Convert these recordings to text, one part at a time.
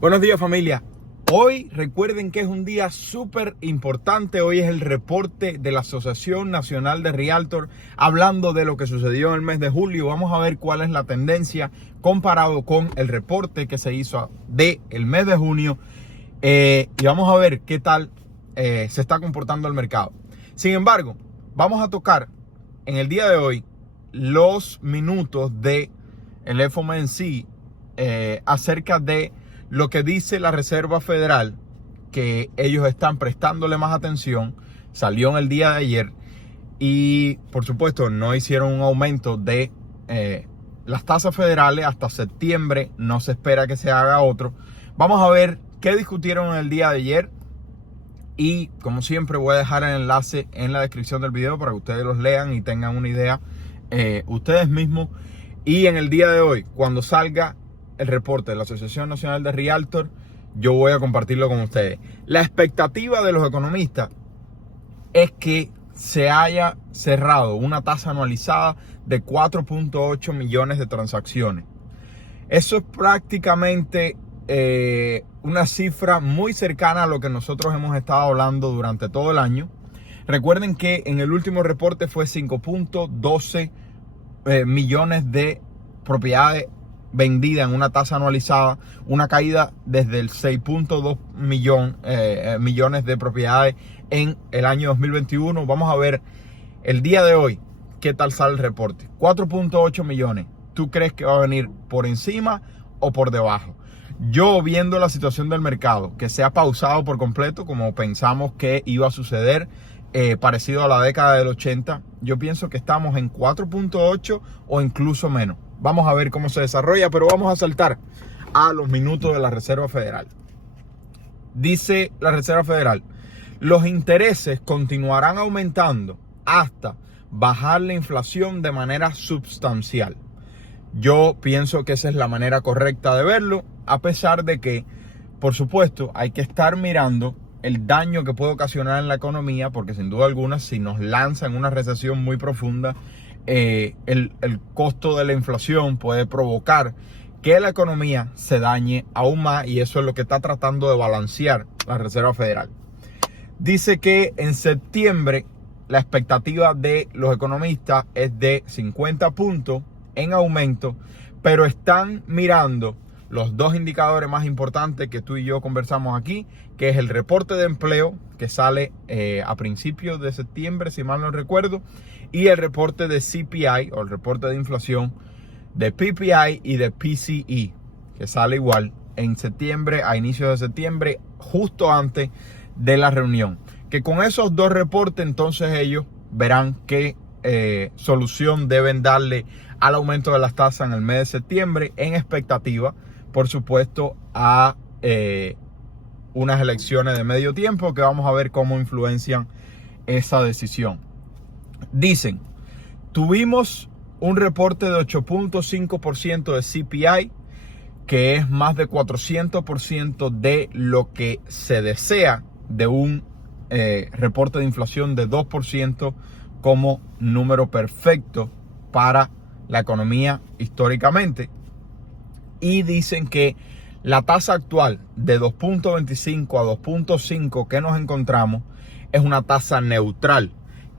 Buenos días, familia. Hoy recuerden que es un día súper importante. Hoy es el reporte de la Asociación Nacional de Realtor hablando de lo que sucedió en el mes de julio. Vamos a ver cuál es la tendencia comparado con el reporte que se hizo del mes de junio y vamos a ver qué tal se está comportando el mercado. Sin embargo, vamos a tocar en el día de hoy los minutos de el FOMC acerca de lo que dice la Reserva Federal, que ellos están prestándole más atención. Salió en el día de ayer y por supuesto no hicieron un aumento de las tasas federales hasta septiembre. No se espera que se haga otro. Vamos a ver qué discutieron en el día de ayer y como siempre voy a dejar el enlace en la descripción del video para que ustedes los lean y tengan una idea ustedes mismos. Y en el día de hoy, cuando salga el reporte de la Asociación Nacional de Realtor, yo voy a compartirlo con ustedes. La expectativa de los economistas es que se haya cerrado una tasa anualizada de 4.8 millones de transacciones. Eso es prácticamente una cifra muy cercana a lo que nosotros hemos estado hablando durante todo el año. Recuerden que en el último reporte fue 5.12 millones de propiedades vendida en una tasa anualizada, una caída desde el 6.2 millones de propiedades en el año 2021. Vamos a ver el día de hoy qué tal sale el reporte. 4.8 millones. ¿Tú crees que va a venir por encima o por debajo? Yo, viendo la situación del mercado, que se ha pausado por completo como pensamos que iba a suceder, parecido a la década del 80, yo pienso que estamos en 4.8 o incluso menos. Vamos a ver cómo se desarrolla, pero vamos a saltar a los minutos de la Reserva Federal. Dice la Reserva Federal: los intereses continuarán aumentando hasta bajar la inflación de manera sustancial. Yo pienso que esa es la manera correcta de verlo, a pesar de que, por supuesto, hay que estar mirando el daño que puede ocasionar en la economía, porque sin duda alguna, si nos lanza en una recesión muy profunda, el costo de la inflación puede provocar que la economía se dañe aún más, y eso es lo que está tratando de balancear la Reserva Federal. Dice que en septiembre la expectativa de los economistas es de 50 puntos en aumento, pero están mirando los dos indicadores más importantes que tú y yo conversamos aquí, que es el reporte de empleo que sale a principios de septiembre, si mal no recuerdo, y el reporte de CPI o el reporte de inflación de PPI y de PCE, que sale igual en septiembre, a inicios de septiembre, justo antes de la reunión. Que con esos dos reportes entonces ellos verán qué solución deben darle al aumento de las tasas en el mes de septiembre, en expectativa, por supuesto, a unas elecciones de medio tiempo que vamos a ver cómo influencian esa decisión. Dicen: tuvimos un reporte de 8.5% de CPI, que es más de 400% de lo que se desea de un reporte de inflación de 2% como número perfecto para la economía históricamente. Y dicen que la tasa actual de 2.25 a 2.5 que nos encontramos es una tasa neutral,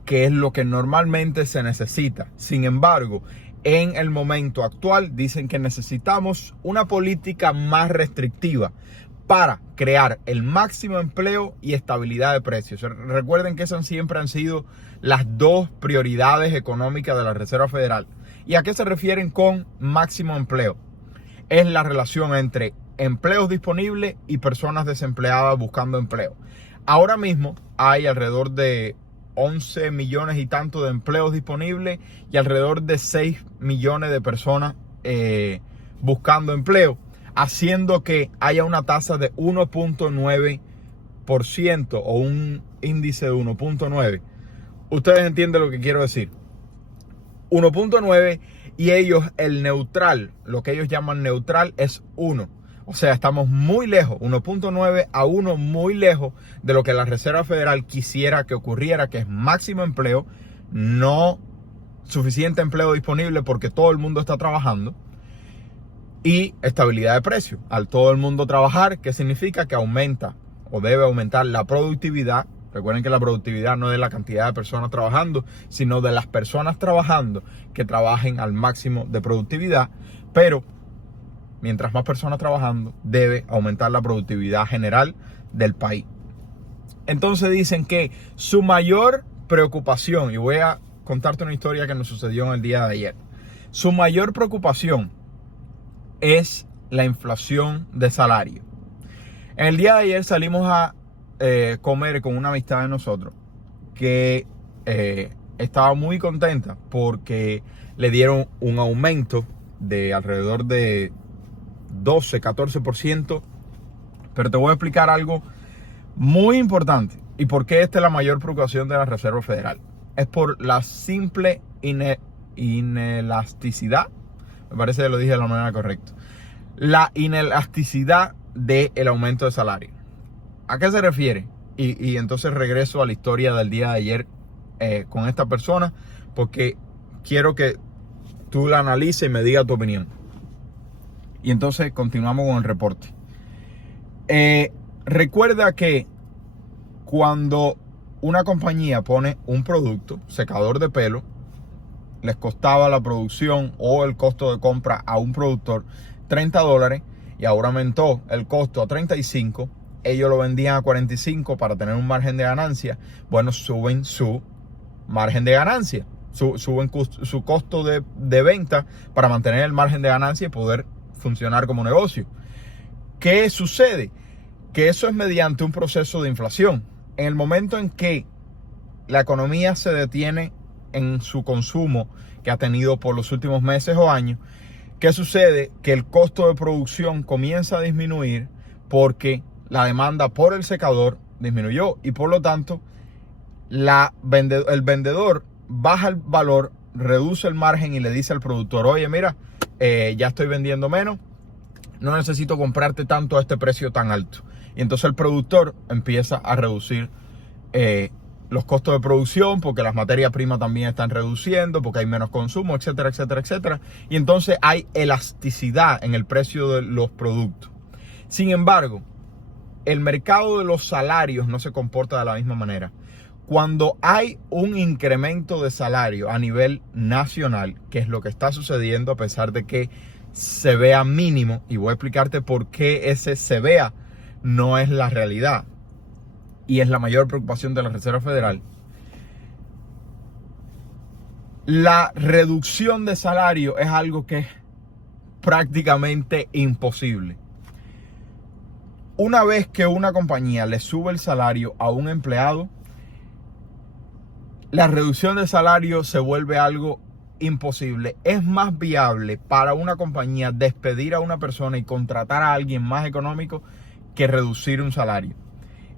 que es lo que normalmente se necesita. Sin embargo, en el momento actual dicen que necesitamos una política más restrictiva para crear el máximo empleo y estabilidad de precios. Recuerden que esas siempre han sido las dos prioridades económicas de la Reserva Federal. ¿Y a qué se refieren con máximo empleo? Es la relación entre empleos disponibles y personas desempleadas buscando empleo. Ahora mismo hay alrededor de 11 millones y tanto de empleos disponibles y alrededor de 6 millones de personas buscando empleo, haciendo que haya una tasa de 1.9% o un índice de 1.9. Ustedes entienden lo que quiero decir. 1.9, y ellos, el neutral, lo que ellos llaman neutral, es 1. O sea, estamos muy lejos, 1.9 a 1, muy lejos de lo que la Reserva Federal quisiera que ocurriera, que es máximo empleo, no suficiente empleo disponible porque todo el mundo está trabajando, y estabilidad de precio. Al todo el mundo trabajar, ¿qué significa? Que aumenta o debe aumentar la productividad. Recuerden que la productividad no es de la cantidad de personas trabajando, sino de las personas trabajando que trabajen al máximo de productividad. Pero mientras más personas trabajando, debe aumentar la productividad general del país. Entonces dicen que su mayor preocupación, y voy a contarte una historia que nos sucedió en el día de ayer. Su mayor preocupación es la inflación de salario. En el día de ayer salimos a comer con una amistad de nosotros que estaba muy contenta porque le dieron un aumento de alrededor de 12, 14%. Pero te voy a explicar algo muy importante. ¿Y por qué esta es la mayor preocupación de la Reserva Federal? Es por la simple inelasticidad. Me parece que lo dije de la manera correcta. La inelasticidad del aumento de salario. ¿A qué se refiere? Y entonces regreso a la historia del día de ayer con esta persona, porque quiero que tú la analices y me digas tu opinión. Y entonces continuamos con el reporte. Recuerda que cuando una compañía pone un producto, secador de pelo, les costaba la producción o el costo de compra a un productor $30 y ahora aumentó el costo a 35, ellos lo vendían a 45 para tener un margen de ganancia. Bueno, suben su margen de ganancia, suben su costo de venta para mantener el margen de ganancia y poder funcionar como negocio. ¿Qué sucede? Que eso es mediante un proceso de inflación. En el momento en que la economía se detiene en su consumo que ha tenido por los últimos meses o años, ¿qué sucede? Que el costo de producción comienza a disminuir porque la demanda por el secador disminuyó y por lo tanto el vendedor baja el valor, reduce el margen y le dice al productor: oye, mira, ya estoy vendiendo menos, no necesito comprarte tanto a este precio tan alto. Y entonces el productor empieza a reducir los costos de producción porque las materias primas también están reduciendo, porque hay menos consumo, etcétera, etcétera, etcétera. Y entonces hay elasticidad en el precio de los productos. Sin embargo, el mercado de los salarios no se comporta de la misma manera. Cuando hay un incremento de salario a nivel nacional, que es lo que está sucediendo a pesar de que se vea mínimo, y voy a explicarte por qué ese se vea no es la realidad y es la mayor preocupación de la Reserva Federal. La reducción de salario es algo que es prácticamente imposible. Una vez que una compañía le sube el salario a un empleado, la reducción de salario se vuelve algo imposible. Es más viable para una compañía despedir a una persona y contratar a alguien más económico que reducir un salario.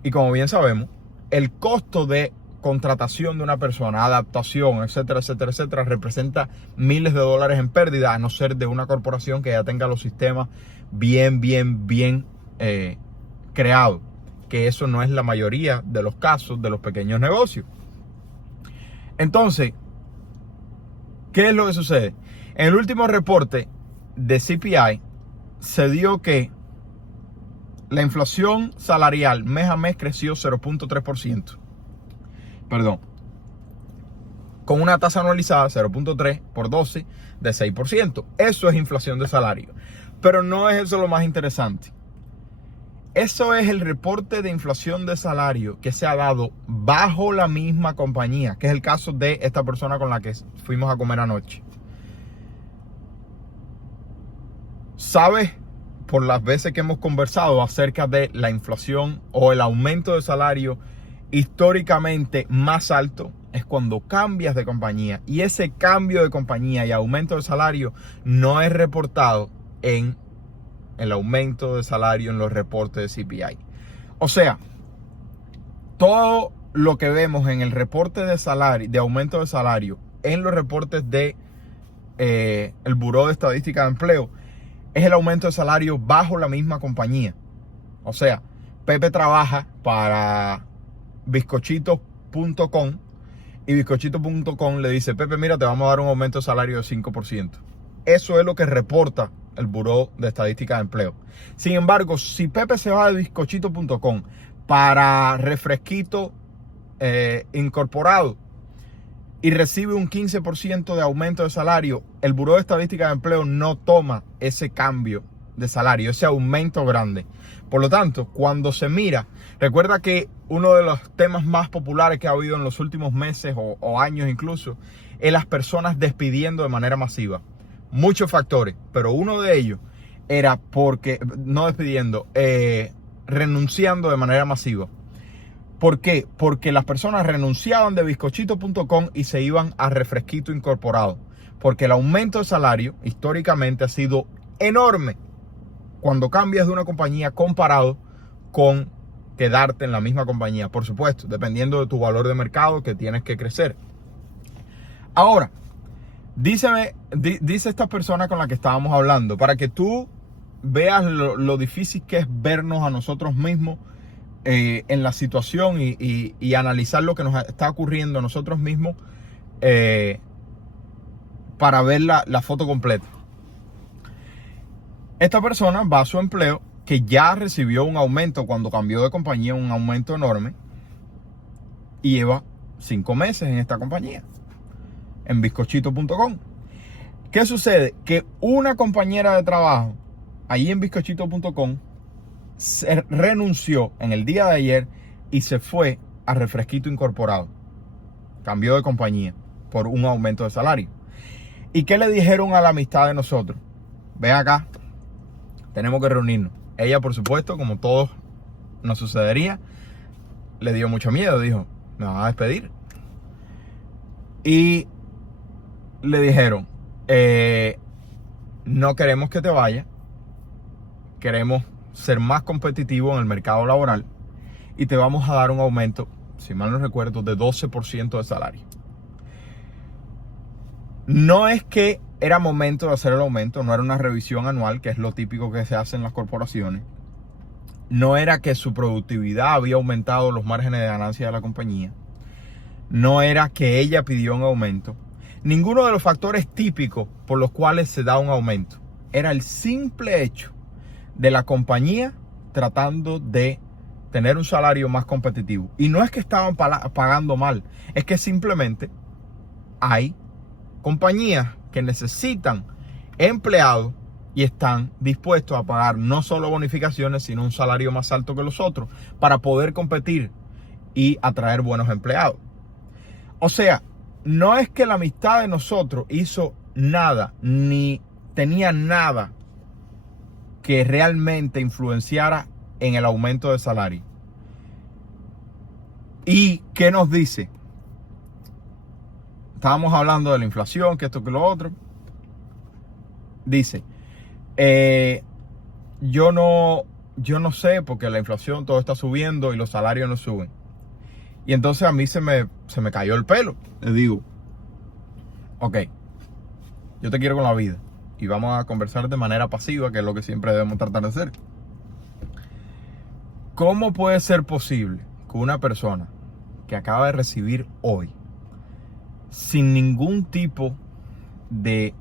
Y como bien sabemos, el costo de contratación de una persona, adaptación, etcétera, etcétera, etcétera, representa miles de dólares en pérdida, a no ser de una corporación que ya tenga los sistemas bien creados, que eso no es la mayoría de los casos de los pequeños negocios. Entonces, ¿qué es lo que sucede? En el último reporte de CPI se dio que la inflación salarial mes a mes creció 0.3%. Perdón. Con una tasa anualizada 0.3 por 12 de 6%. Eso es inflación de salario. Pero no es eso lo más interesante. Eso es el reporte de inflación de salario que se ha dado bajo la misma compañía, que es el caso de esta persona con la que fuimos a comer anoche. ¿Sabes? Por las veces que hemos conversado acerca de la inflación o el aumento de salario históricamente más alto, es cuando cambias de compañía, y ese cambio de compañía y aumento de salario no es reportado en el aumento de salario en los reportes de CPI. O sea, todo lo que vemos en el reporte de salario, de aumento de salario, en los reportes de el Buró de Estadística de Empleo, es el aumento de salario bajo la misma compañía. O sea, Pepe trabaja para bizcochitos.com y bizcochitos.com le dice: Pepe, mira, te vamos a dar un aumento de salario de 5%. Eso es lo que reporta el Buró de Estadística de Empleo. Sin embargo, si Pepe se va de bizcochito.com para Refresquito Incorporado y recibe un 15% de aumento de salario, el Buró de Estadística de Empleo no toma ese cambio de salario, ese aumento grande. Por lo tanto, cuando se mira, recuerda que uno de los temas más populares que ha habido en los últimos meses o años incluso, es las personas despidiendo de manera masiva. Muchos factores, pero uno de ellos era renunciando de manera masiva. ¿Por qué? Porque las personas renunciaban de bizcochito.com y se iban a Refresquito Incorporado. Porque el aumento de salario históricamente ha sido enorme cuando cambias de una compañía comparado con quedarte en la misma compañía. Por supuesto, dependiendo de tu valor de mercado que tienes que crecer. Ahora, dice esta persona con la que estábamos hablando, para que tú veas lo difícil que es vernos a nosotros mismos en la situación y analizar lo que nos está ocurriendo a nosotros mismos para ver la foto completa. Esta persona va a su empleo, que ya recibió un aumento cuando cambió de compañía, un aumento enorme, y lleva 5 meses en esta compañía, en bizcochito.com. ¿Qué sucede? Que una compañera de trabajo allí en bizcochito.com se renunció en el día de ayer y se fue a Refresquito Incorporado. Cambió de compañía por un aumento de salario. ¿Y qué le dijeron a la amistad de nosotros? Ven acá, tenemos que reunirnos. Ella, por supuesto, como todos nos sucedería, le dio mucho miedo. Dijo, me van a despedir. Y le dijeron, no queremos que te vayas, queremos ser más competitivos en el mercado laboral y te vamos a dar un aumento, si mal no recuerdo, de 12% de salario. No es que era momento de hacer el aumento, no era una revisión anual, que es lo típico que se hace en las corporaciones. No era que su productividad había aumentado los márgenes de ganancia de la compañía. No era que ella pidió un aumento. Ninguno de los factores típicos por los cuales se da un aumento. Era el simple hecho de la compañía tratando de tener un salario más competitivo. Y no es que estaban pagando mal, es que simplemente hay compañías que necesitan empleados y están dispuestos a pagar no solo bonificaciones, sino un salario más alto que los otros para poder competir y atraer buenos empleados. O sea, no es que la amistad de nosotros hizo nada, ni tenía nada que realmente influenciara en el aumento de salario. ¿Y qué nos dice? Estábamos hablando de la inflación, que esto, que lo otro. Dice, yo no sé, porque la inflación todo está subiendo y los salarios no suben. Y entonces a mí se me cayó el pelo. Le digo, ok, yo te quiero con la vida y vamos a conversar de manera pasiva, que es lo que siempre debemos tratar de hacer. ¿Cómo puede ser posible que una persona que acaba de recibir hoy, sin ningún tipo de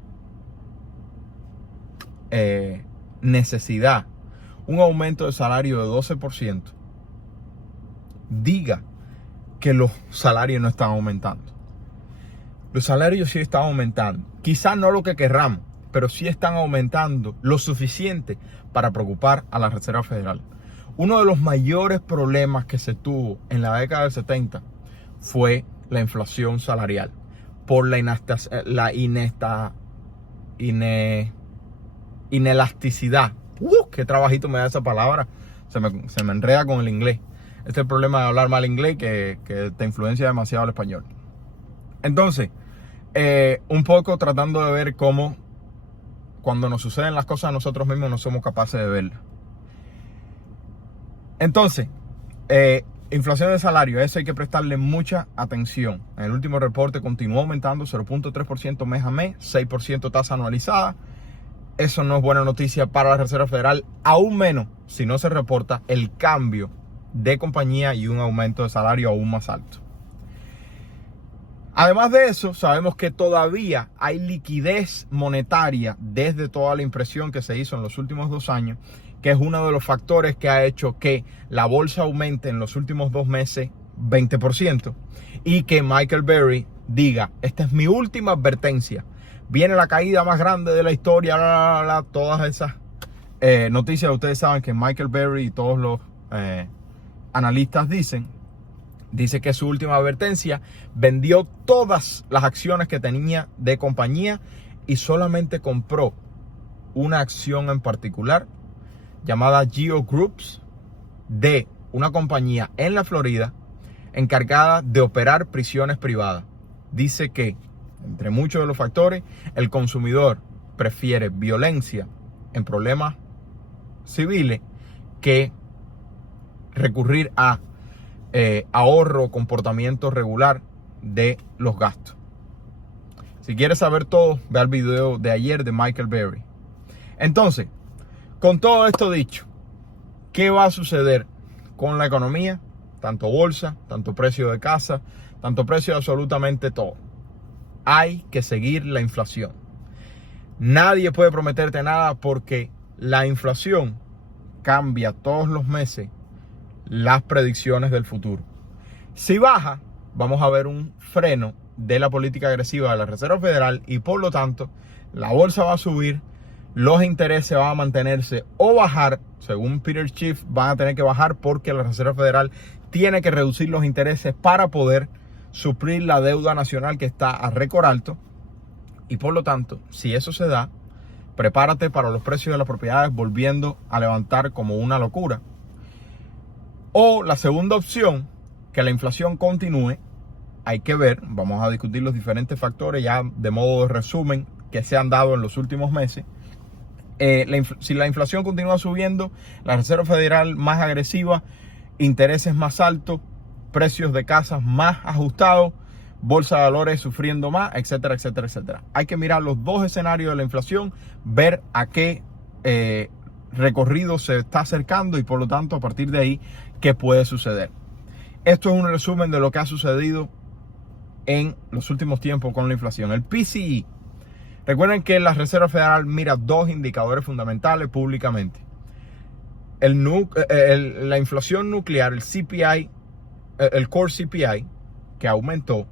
necesidad, un aumento de salario de 12%, diga que los salarios no están aumentando? Los salarios sí están aumentando. Quizás no lo que querramos, pero sí están aumentando lo suficiente para preocupar a la Reserva Federal. Uno de los mayores problemas que se tuvo en la década del 70 fue la inflación salarial por la inelasticidad. Qué trabajito me da esa palabra. Se me enreda con el inglés. Este es el problema de hablar mal inglés, que te influencia demasiado el español. Entonces, un poco tratando de ver cómo cuando nos suceden las cosas a nosotros mismos no somos capaces de verlas. Entonces, inflación de salario, eso hay que prestarle mucha atención. En el último reporte continuó aumentando 0.3% mes a mes, 6% tasa anualizada. Eso no es buena noticia para la Reserva Federal, aún menos si no se reporta el cambio de compañía y un aumento de salario aún más alto. Además de eso, sabemos que todavía hay liquidez monetaria desde toda la impresión que se hizo en los últimos 2 años, que es uno de los factores que ha hecho que la bolsa aumente en los últimos 2 meses 20% y que Michael Burry diga, esta es mi última advertencia, viene la caída más grande de la historia, todas esas noticias. Ustedes saben que Michael Burry y todos los analistas dice que es su última advertencia, vendió todas las acciones que tenía de compañía y solamente compró una acción en particular llamada Geo Groups, de una compañía en la Florida encargada de operar prisiones privadas. Dice que, entre muchos de los factores, el consumidor prefiere violencia en problemas civiles que recurrir a ahorro o comportamiento regular de los gastos. Si quieres saber todo, ve al video de ayer de Michael Burry. Entonces, con todo esto dicho, ¿qué va a suceder con la economía? Tanto bolsa, tanto precio de casa, tanto precio de absolutamente todo. Hay que seguir la inflación. Nadie puede prometerte nada porque la inflación cambia todos los meses las predicciones del futuro. Si baja, vamos a ver un freno de la política agresiva de la Reserva Federal y por lo tanto la bolsa va a subir, los intereses van a mantenerse o bajar. Según Peter Schiff, van a tener que bajar porque la Reserva Federal tiene que reducir los intereses para poder suplir la deuda nacional que está a récord alto. Y por lo tanto, si eso se da, prepárate para los precios de las propiedades volviendo a levantar como una locura. O la segunda opción, que la inflación continúe. Hay que ver, vamos a discutir los diferentes factores ya de modo de resumen que se han dado en los últimos meses. Si la inflación continúa subiendo, la Reserva Federal más agresiva, intereses más altos, precios de casas más ajustados, bolsa de valores sufriendo más, etcétera, etcétera, etcétera. Hay que mirar los dos escenarios de la inflación, ver a qué recorrido se está acercando y por lo tanto a partir de ahí qué puede suceder. Esto es un resumen de lo que ha sucedido en los últimos tiempos con la inflación. El PCE. Recuerden que la Reserva Federal mira 2 indicadores fundamentales públicamente. La inflación nuclear, el CPI, el Core CPI, que aumentó.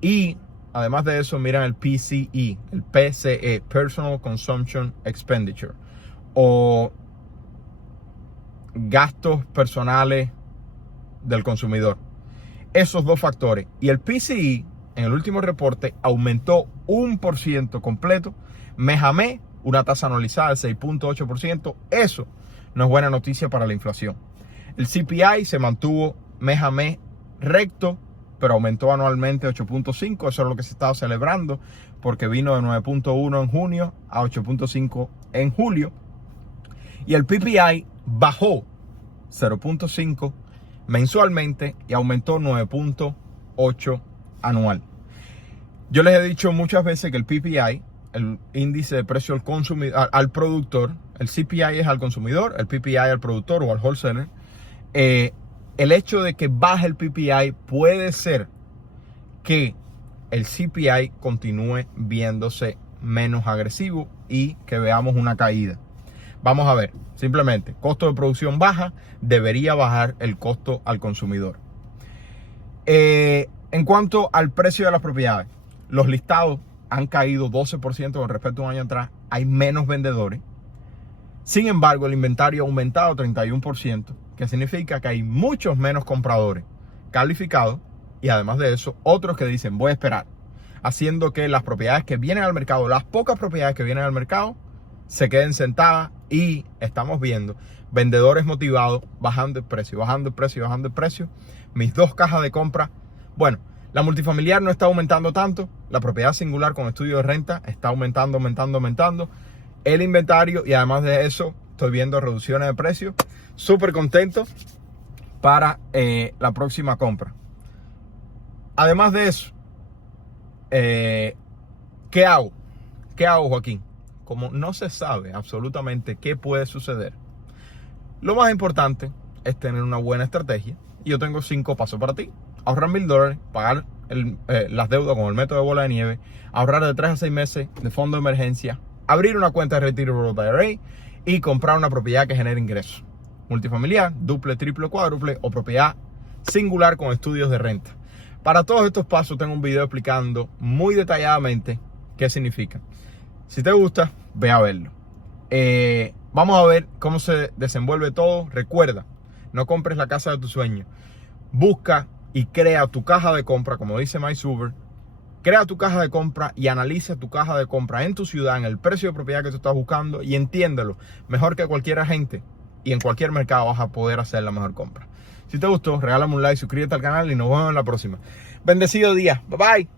Y además de eso miran el PCE, el PCE, Personal Consumption Expenditure, o gastos personales del consumidor. Esos 2 factores. Y el PCE en el último reporte aumentó 1% completo, mes a mes, una tasa anualizada del 6.8%. Eso no es buena noticia para la inflación. El CPI se mantuvo mes a mes recto, pero aumentó anualmente 8.5%. Eso es lo que se estaba celebrando, porque vino de 9.1 en junio a 8.5 en julio. Y el PPI bajó 0.5 mensualmente y aumentó 9.8 anual. Yo les he dicho muchas veces que el PPI, el índice de precio al consumidor, al productor, el CPI es al consumidor, el PPI al productor o al wholesaler. El hecho de que baje el PPI puede ser que el CPI continúe viéndose menos agresivo y que veamos una caída. Vamos a ver, simplemente, costo de producción baja, debería bajar el costo al consumidor. En cuanto al precio de las propiedades, los listados han caído 12% con respecto a un año atrás. Hay menos vendedores. Sin embargo, el inventario ha aumentado 31%, que significa que hay muchos menos compradores calificados y además de eso, otros que dicen voy a esperar, haciendo que las propiedades que vienen al mercado, las pocas propiedades que vienen al mercado, se queden sentadas y estamos viendo vendedores motivados bajando el precio, bajando el precio, bajando el precio. Mis 2 cajas de compra, bueno, la multifamiliar no está aumentando tanto, la propiedad singular con estudio de renta está aumentando. El inventario y además de eso estoy viendo reducciones de precios. Súper contento para la próxima compra. Además de eso, ¿qué hago? ¿Qué hago, Joaquín? Como no se sabe absolutamente qué puede suceder, lo más importante es tener una buena estrategia. Y yo tengo 5 pasos para ti. ahorrar $1000, pagar las deudas con el método de bola de nieve, ahorrar de 3 a 6 meses de fondo de emergencia, abrir una cuenta de retiro Roth IRA y comprar una propiedad que genere ingresos. Multifamiliar, duple, triple, cuádruple o propiedad singular con estudios de renta. Para todos estos pasos tengo un video explicando muy detalladamente qué significa. Si te gusta, ve a verlo. Vamos a ver cómo se desenvuelve todo. Recuerda, no compres la casa de tu sueño. Busca y crea tu caja de compra, como dice MySuper. Crea tu caja de compra y analiza tu caja de compra en tu ciudad, en el precio de propiedad que tú estás buscando y entiéndelo. Mejor que cualquier agente y en cualquier mercado vas a poder hacer la mejor compra. Si te gustó, regálame un like, suscríbete al canal y nos vemos en la próxima. Bendecido día. Bye bye.